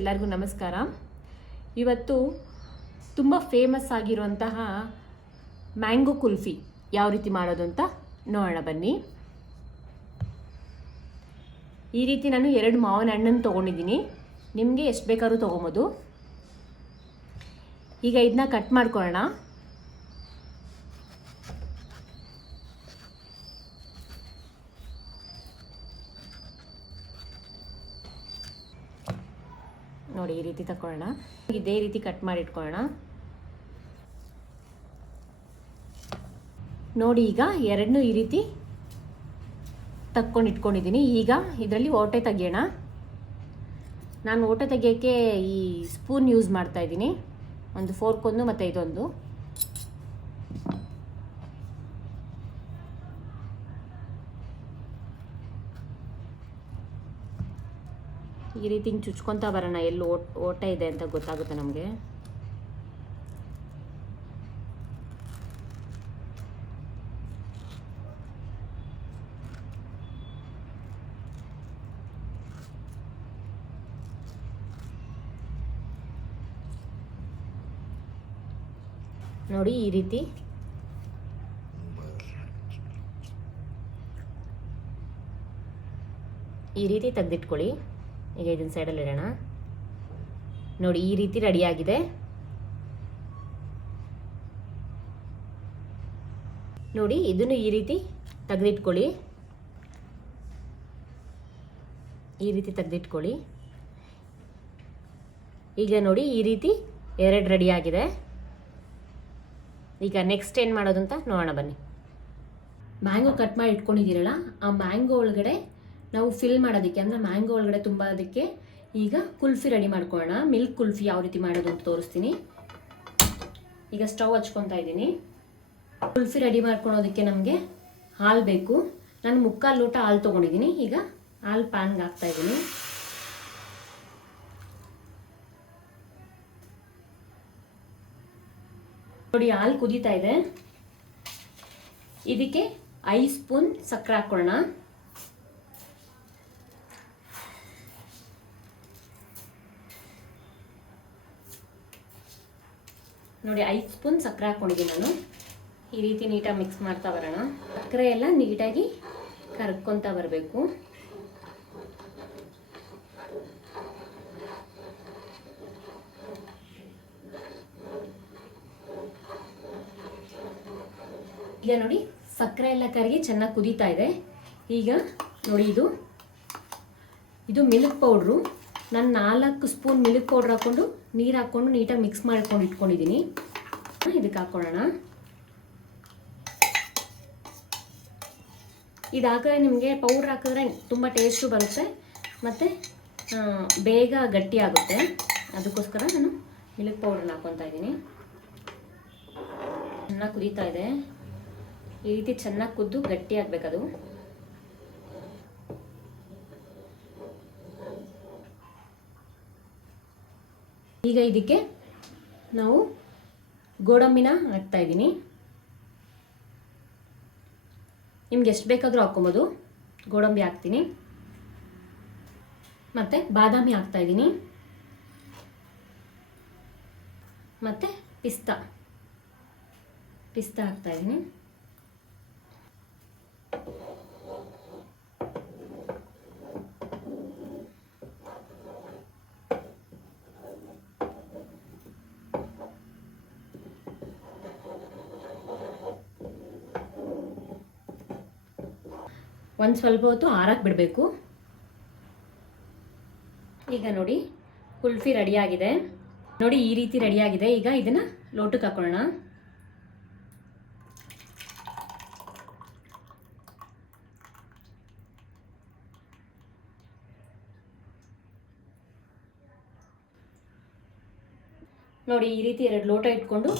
ಎಲ್ಲರಿಗೂ ನಮಸ್ಕಾರ. ಇವತ್ತು ತುಂಬ ಫೇಮಸ್ ಆಗಿರುವಂತಹ ಮ್ಯಾಂಗೋ ಕುಲ್ಫಿ ಯಾವ ರೀತಿ ಮಾಡೋದು ಅಂತ ನೋಡೋಣ ಬನ್ನಿ. ಈ ರೀತಿ ನಾನು 2 ಮಾವಿನ ಹಣ್ಣನ್ನು ತೊಗೊಂಡಿದ್ದೀನಿ. ನಿಮಗೆ ಎಷ್ಟು ಬೇಕಾದ್ರೂ ತೊಗೊಬೋದು. ಈಗ ಇದನ್ನ ಕಟ್ ಮಾಡ್ಕೊಳ್ಳೋಣ. ನೋಡಿ, ಈ ರೀತಿ ತಗೊಳ್ಳೋಣ. ಇದೇ ರೀತಿ ಕಟ್ ಮಾಡಿ ಇಟ್ಕೊಳ್ಳೋಣ. ನೋಡಿ, ಈಗ ಎರಡನ್ನೂ ಈ ರೀತಿ ತಕ್ಕೊಂಡು ಇಟ್ಕೊಂಡಿದ್ದೀನಿ. ಈಗ ಇದರಲ್ಲಿ ಓಟೆ ತೆಗಿಯೋಣ. ನಾನು ಓಟೆ ತೆಗಿಯೋಕ್ಕೆ ಈ ಸ್ಪೂನ್ ಯೂಸ್ ಮಾಡ್ತಾ ಇದ್ದೀನಿ. ಒಂದು ಫೋರ್ಕ್ ಒಂದು ಮತ್ತು ಇದೊಂದು. ಈ ರೀತಿ ಹಿಂಗೆ ಚುಚ್ಕೊತಾ ಬರೋಣ. ಎಲ್ಲಿ ಓಟ ಇದೆ ಅಂತ ಗೊತ್ತಾಗುತ್ತೆ ನಮಗೆ. ನೋಡಿ, ಈ ರೀತಿ ತೆಗೆದಿಟ್ಕೊಳ್ಳಿ. ಈಗ ಇದನ್ನ ಸೈಡಲ್ಲಿ ಇಡೋಣ. ನೋಡಿ, ಈ ರೀತಿ ರೆಡಿಯಾಗಿದೆ. ನೋಡಿ, ಇದನ್ನು ಈ ರೀತಿ ತೆಗೆದಿಟ್ಕೊಳ್ಳಿ. ಈಗ ನೋಡಿ, ಈ ರೀತಿ 2 ರೆಡಿಯಾಗಿದೆ. ಈಗ ನೆಕ್ಸ್ಟ್ ಏನು ಮಾಡೋದು ಅಂತ ನೋಡೋಣ ಬನ್ನಿ. ಮ್ಯಾಂಗೋ ಕಟ್ ಮಾಡಿ ಇಟ್ಕೊಂಡಿದ್ದೀರಲ್ಲ, ಆ ಮ್ಯಾಂಗೋ ಒಳಗಡೆ ನಾವು ಫಿಲ್ ಮಾಡೋದಕ್ಕೆ, ಅಂದರೆ ಮ್ಯಾಂಗೋ ಒಳಗಡೆ ತುಂಬೋದಕ್ಕೆ ಈಗ ಕುಲ್ಫಿ ರೆಡಿ ಮಾಡ್ಕೊಳ್ಳೋಣ. ಮಿಲ್ಕ್ ಕುಲ್ಫಿ ಯಾವ ರೀತಿ ಮಾಡೋದು ಅಂತ ತೋರಿಸ್ತೀನಿ. ಈಗ ಸ್ಟವ್ ಹಚ್ಕೊತಾ ಇದ್ದೀನಿ. ಕುಲ್ಫಿ ರೆಡಿ ಮಾಡ್ಕೊಳೋದಕ್ಕೆ ನಮಗೆ ಹಾಲು ಬೇಕು. ನಾನು 3/4 ಲೋಟ ಹಾಲು ತೊಗೊಂಡಿದ್ದೀನಿ. ಈಗ ಹಾಲು ಪ್ಯಾನ್ಗೆ ಹಾಕ್ತಾ ಇದ್ದೀನಿ. ನೋಡಿ, ಹಾಲು ಕುದೀತಾ ಇದೆ. ಇದಕ್ಕೆ 5 ಸ್ಪೂನ್ ಸಕ್ಕರೆ ಹಾಕ್ಕೊಳ್ಳೋಣ. ನೋಡಿ, 5 ಸ್ಪೂನ್ ಸಕ್ಕರೆ ಹಾಕ್ಕೊಂಡಿದ್ದೀನಿ ನಾನು. ಈ ರೀತಿ ನೀಟಾಗಿ ಮಿಕ್ಸ್ ಮಾಡ್ತಾ ಬರೋಣ. ಸಕ್ಕರೆ ಎಲ್ಲ ನೀಟಾಗಿ ಕರ್ಕೊತಾ ಬರಬೇಕು. ಈಗ ನೋಡಿ, ಸಕ್ಕರೆ ಎಲ್ಲ ಕರಗಿ ಚೆನ್ನಾಗಿ ಕುದೀತಾ ಇದೆ. ಈಗ ನೋಡಿ, ಇದು ಮಿಲ್ಕ್ ಪೌಡ್ರು. ನಾನು 4 ಸ್ಪೂನ್ ಮಿಲ್ಕ್ ಪೌಡ್ರ್ ಹಾಕ್ಕೊಂಡು ನೀರು ಹಾಕ್ಕೊಂಡು ನೀಟಾಗಿ ಮಿಕ್ಸ್ ಮಾಡ್ಕೊಂಡು ಇಟ್ಕೊಂಡಿದ್ದೀನಿ. ಇದಕ್ಕೆ ಹಾಕ್ಕೊಳ್ಳೋಣ. ಇದು ಹಾಕಿದ್ರೆ ನಿಮಗೆ ಪೌಡ್ರ್ ಹಾಕಿದ್ರೆ ತುಂಬ ಟೇಸ್ಟು ಬರುತ್ತೆ ಮತ್ತು ಬೇಗ ಗಟ್ಟಿ ಆಗುತ್ತೆ. ಅದಕ್ಕೋಸ್ಕರ ನಾನು ಮಿಲ್ಕ್ ಪೌಡ್ರನ್ನ ಹಾಕ್ಕೊತಾ ಇದ್ದೀನಿ. ಚೆನ್ನಾಗಿ ಕುದೀತಾ ಇದೆ. ಈ ರೀತಿ ಚೆನ್ನಾಗಿ ಕುದ್ದು ಗಟ್ಟಿ ಆಗಬೇಕದು. ಈಗ ಇದಕ್ಕೆ ನಾವು ಗೋಡಂಬಿನ ಹಾಕ್ತಾ ಇದ್ದೀನಿ. ನಿಮ್ಗೆ ಎಷ್ಟು ಬೇಕಾದರೂ ಹಾಕ್ಕೊಬೋದು. ಗೋಡಂಬಿ ಹಾಕ್ತೀನಿ ಮತ್ತು ಬಾದಾಮಿ ಹಾಕ್ತಾ ಇದ್ದೀನಿ ಮತ್ತು ಪಿಸ್ತಾ ಹಾಕ್ತಾ ಇದ್ದೀನಿ. ಒಂದು ಸ್ವಲ್ಪ ಹೊತ್ತು ಆರಕ್ಕೆ ಬಿಡಬೇಕು. ಈಗ ನೋಡಿ, ಕುಲ್ಫಿ ರೆಡಿಯಾಗಿದೆ. ನೋಡಿ, ಈ ರೀತಿ ರೆಡಿಯಾಗಿದೆ. ಈಗ ಇದನ್ನು ಲೋಟಕ್ಕೆ ಹಾಕೊಳ್ಳೋಣ. ನೋಡಿ, ಈ ರೀತಿ 2 ಲೋಟ ಇಟ್ಕೊಂಡು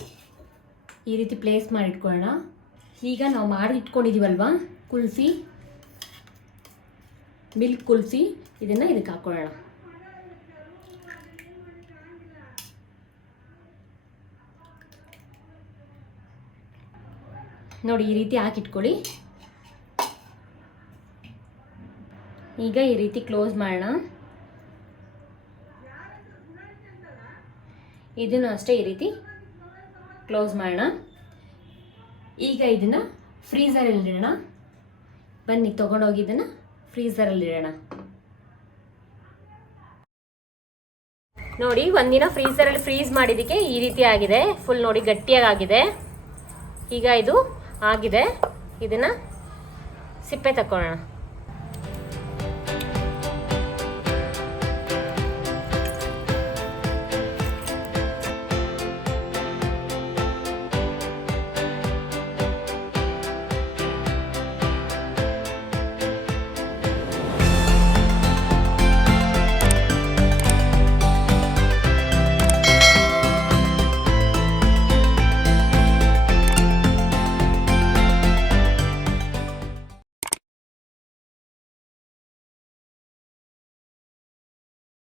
ಈ ರೀತಿ ಪ್ಲೇಸ್ ಮಾಡಿ ಇಟ್ಕೊಳ್ಳೋಣ. ಈಗ ನಾವು ಮಾಡಿ ಇಟ್ಕೊಂಡಿದ್ದೀವಲ್ವಾ ಕುಲ್ಫಿ, ಮಿಲ್ಕ್ ಕುಲ್ಫಿ, ಇದನ್ನು ಇದಕ್ಕೆ ಹಾಕ್ಕೊಳ್ಳೋಣ. ನೋಡಿ ಈ ರೀತಿ ಹಾಕಿಟ್ಕೊಳ್ಳಿ. ಈಗ ಈ ರೀತಿ ಕ್ಲೋಸ್ ಮಾಡೋಣ. ಇದನ್ನು ಅಷ್ಟೇ ಈ ರೀತಿ ಕ್ಲೋಸ್ ಮಾಡೋಣ. ಈಗ ಇದನ್ನು ಫ್ರೀಝರಲ್ಲಿ ಇಡೋಣ. ಬನ್ನಿ ತೊಗೊಂಡೋಗಿ ಇದನ್ನು ಫ್ರೀಝರಲ್ಲಿ ಇಡೋಣ. ನೋಡಿ, ಒಂದಿನ ಫ್ರೀಝರಲ್ಲಿ ಫ್ರೀಸ್ ಮಾಡಿದ್ದಕ್ಕೆ ಈ ರೀತಿ ಆಗಿದೆ. ಫುಲ್ ನೋಡಿ ಗಟ್ಟಿಯಾಗಿ ಆಗಿದೆ. ಈಗ ಇದು ಆಗಿದೆ. ಇದನ್ನು ಸಿಪ್ಪೆ ತಗೊಳ್ಳೋಣ.